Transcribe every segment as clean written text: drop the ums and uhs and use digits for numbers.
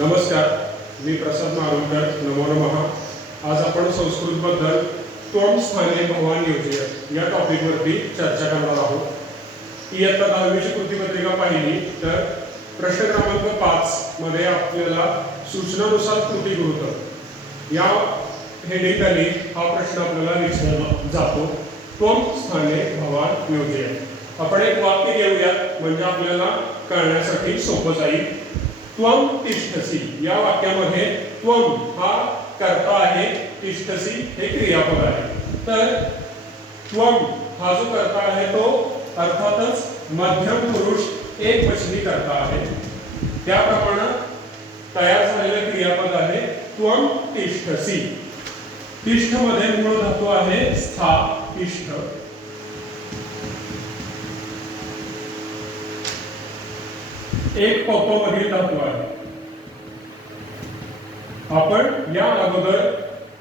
नमस्कार, मी प्रसाद मारुलकर. नमो नमः. आज आपण संस्कृतबद्दल त्वम स्थाने भवान योजयत या टॉपिकवरती चर्चा करणार आहोत. इयत्ता 10वीची कृतीपत्रिका पाहिली तर प्रश्न क्रमांक 5 मध्ये आपल्याला सूचनानुसार कृती गृहीत या हेडिंग खाली हा प्रश्न आपल्याला विचारला जातो. त्वम स्थाने भवान योजयत. आपण एक वाक्य घेऊया म्हणजे आपल्याला कळण्यासाठी सोपं जाईल. त्वम तिष्ठसी या वाक्यामध्ये त्वम हा कर्ता आहे, तिष्ठसी हे क्रियापद आहे. तर त्वम हा जो कर्ता आहे तो अर्थातच मध्यम पुरुष एकवचनी कर्ता आहे. त्याप्रमाणे तयार झालेले क्रियापद आहे त्वम तिष्ठसी. तिष्ठ मध्ये मूळ धातू आहे स्था. तिष्ठ एक पपमधील धातू आहे. आपण या अगोदर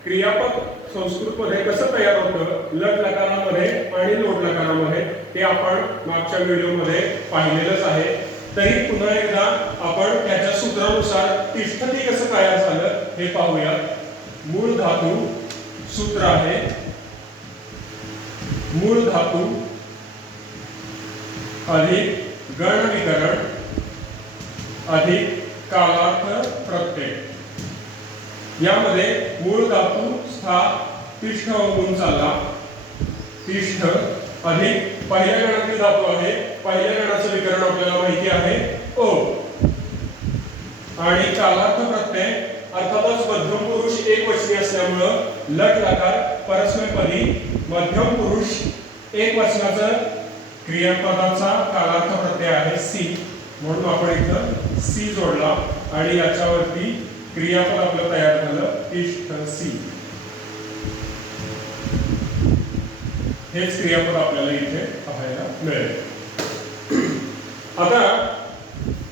क्रियापद संस्कृत मध्ये कसं तयार होतं लट लकारामध्ये आणि लोट लकारामध्ये ते आपण मागच्या व्हिडिओमध्ये पाहिलेलंच आहे. तरी पुन्हा एकदा आपण त्याच्या सूत्रानुसार तिष्ठती कसं तयार झालं हे पाहूया. मूळ धातू सूत्र आहे मूळ धातू अधिक गण विकरण अधिक कालार्थ प्रत्यय. यामध्ये मूळ धातू स्था तिष्ठ होऊन चालला. तिष्ठ अधिक पहिल्या गणातील धातू आहे. पहिल्या गणाचं विकरण आपल्याला माहिती आहे ओ. आणि कालार्थ प्रत्यय अर्थातच मध्यम पुरुष एकवचनी असल्यामुळं लट लकार परस्मैपदी मध्यम पुरुष एकवचनाचा क्रियापदाचा कालार्थ प्रत्यय आहे सी. म्हणून आपण इथं सी जोडला आणि याच्यावरती क्रियापद आपलं तयार झालं तिष्ठसी. हेच क्रियापद आपल्याला इथे पाहायला मिळेल. आता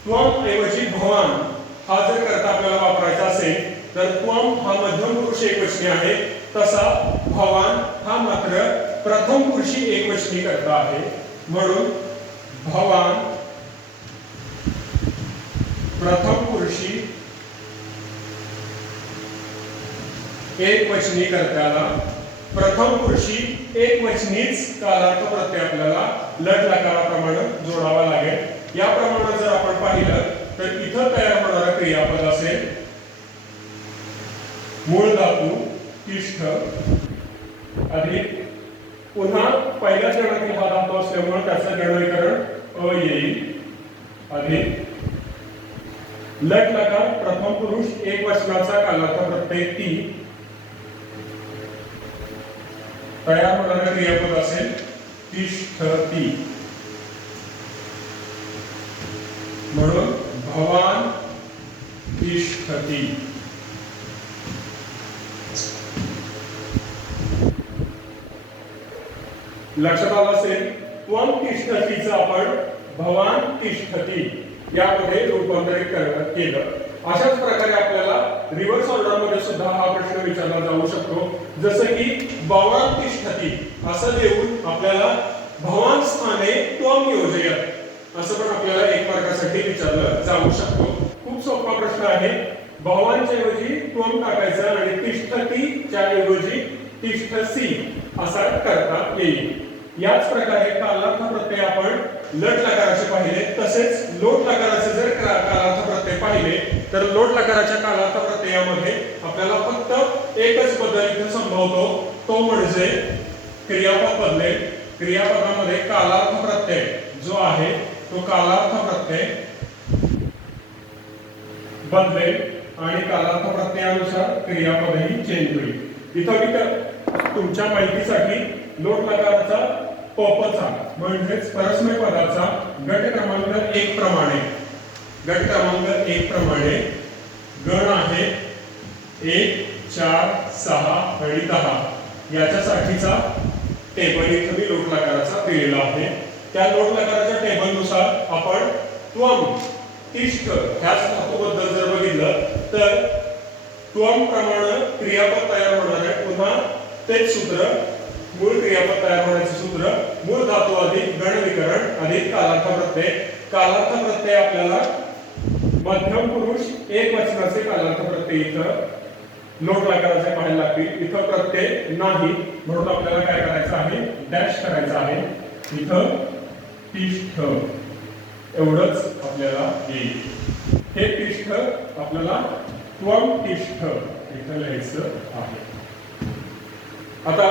त्वम ऐवजी भवान हा जर कर्ता आपल्याला वापरायचा असेल तर त्वम हा मध्यम पुरुष एकवचनी आहे. तसा भवान हा मात्र प्रथम पुरुषी एकवचनी कर्ता आहे. म्हणून भवान प्रथम पुरुषी एकवचनी कर्त्याला प्रथम पुरुषी एकवचनीच कालार्थ प्रत्यय आपल्याला लट लकाराप्रमाणे जोडावा लागेल. याप्रमाणे जर आपण पाहिलं तर इथं तयार होणारा क्रियापद असेल मूळ धातू तिष्ठ अधिक पुन्हा पहिल्याच गणातील हा धातू असल्यामुळे त्याचं गणविकरण अ येईल अधिक लट लकार प्रथम पुरुष एकवचनाचा कालार्थ प्रत्यय ती. तयार होणारा क्रियापद असेल तिष्ठती. म्हणून भवान तिष्ठती. लक्षात आलं असेल त्वम तिष्ठतीचं आपण भवान तिष्ठती यामध्ये रूपांतरित केलं. अशाच प्रकारे आपल्याला रिव्हर्स ऑर्डर मध्ये सुद्धा हा प्रश्न विचारला जाऊ शकतो. जसं की भवान तिष्ठती असं देऊन आपल्याला भवान स्थाने त्वम योजयत असं पण आपल्याला 1 मार्कासाठी विचारलं जाऊ शकतो. खूप सोपा प्रश्न आहे. भवानच्या ऐवजी त्वम टाकायचं आणि तिष्ठतीच्या ऐवजी तिष्ठसी असा करता येईल. याच प्रकारे कालार्थ प्रत्यय आपण लट लकाराचे पाहिले. तसेच लोट लकाराचे जर कालार्थ प्रत्यय पाहिले तर लोट लकाराच्या कालार्थ प्रत्ययामध्ये आपल्याला फक्त एकच बदल इथे संभवतो. तो म्हणजे क्रियापद बदलेल. क्रियापदामध्ये कालार्थ प्रत्यय जो आहे तो कालार्थ प्रत्यय बदलेल आणि कालार्थ प्रत्ययानुसार क्रियापदही चेंज होईल. इथं मी तुमच्या माहितीसाठी लोट लकाराचा पपचा म्हणजेच परस्मै पदाचा गट क्रमांक 1 प्रमाणे गण आहे 1, 4, 6 आणि 10 याच्यासाठीचा टेबल इथे मी लोट लकाराचा दिलेला आहे. त्या लोट लकाराच्या टेबलनुसार आपण त्वम तिष्ठ ह्याच धातूबद्दल जर बघितलं तर त्वम प्रमाणे क्रियापद तयार होणार आहे. पुन्हा तेच सूत्र मूळ क्रियापद तयार होण्याचे सूत्र मूळ धातू अधिक गण विकरण अधिक कालार्थ प्रत्यय. कालार्थ प्रत्यय आपल्याला मध्यम पुरुष एक वचनाचे कालार्थ प्रत्यय इथं नोट करायचे पाहायला लागतील. इथं प्रत्यय नाही म्हणून आपल्याला काय करायचं आहे, डॅश करायचं आहे. इथं तिष्ठ एवढंच आपल्याला येईल. हे तिष्ठ आपल्याला त्वम तिष्ठ इथं लिहायचं आहे. आता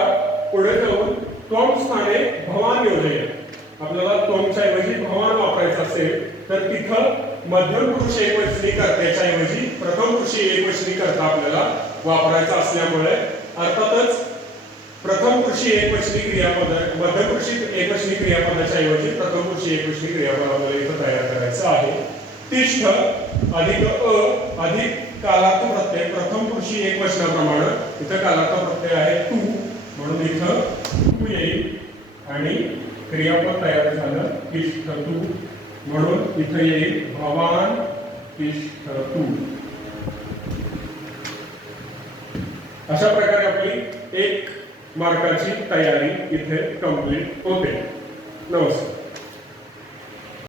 पुढे जाऊन त्वम स्थाने भवान योजयेत आपल्याला त्वमच्या ऐवजी भवान वापरायचं असेल तर तिथं मध्यम पुरुष एकवचनी कर्त्याच्या ऐवजी प्रथम पुरुषी एकवचनी कर्ता आपल्याला वापरायचा असल्यामुळे अर्थातच प्रथम पुरुषी एकवचनी क्रियापद मध्यम पुरुषी एकवचनी क्रियापदाच्या ऐवजी प्रथम पुरुषी एकवचनी क्रियापद आपल्याला इथं तयार करायचं आहे. तिष्ठ अधिक अधिक कालार्थ प्रत्यय प्रथम पुरुषी एकवचनाप्रमाणे इथं कालार्थ प्रत्यय आहे तू म्हणून इथं तू येईल आणि क्रियापद तयार झालं तिष्ठ तू म्हणून इथं येईल भवान तिष्ठ तू. अशा प्रकारे आपली 1 मार्काची तयारी इथे कंप्लीट होते. नमस्कार.